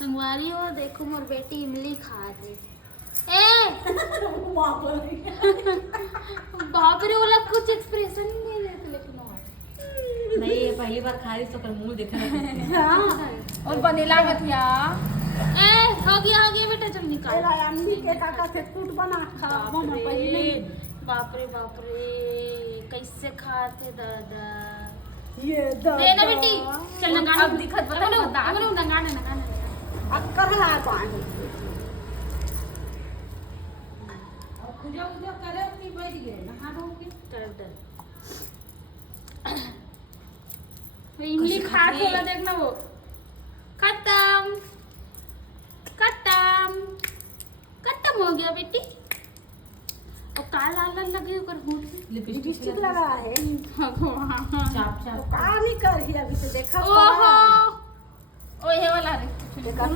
संगवारी हो देखो मोर बेटी इमली खा दे ए बाप रे वाला कुछ एक्सप्रेशन ही नहीं देते लेकिन नहीं ये पहली बार खा रही तो कर मुंह देखना और वनीला मथिया ए हो गया बेटा चल निकाल तेरा अम्मी के काका से कूट बना खा मम्मा पहले बाप रे कैसे खाते दादा ये दादा देना बेटी चल नंगा अब दिखत बता नंगा अब करला पानी अब पूजा करे अपनी बैठ गए नहा धो के डर इमली खा थोड़ा देखना वो खत्म हो गया बेटी और काला लाल लगे ऊपर होंठ में लिपस्टिक लगा है भगवान चाप तो का नहीं कर ही अभी से देखा ओहो ओए हे वाला रे देखा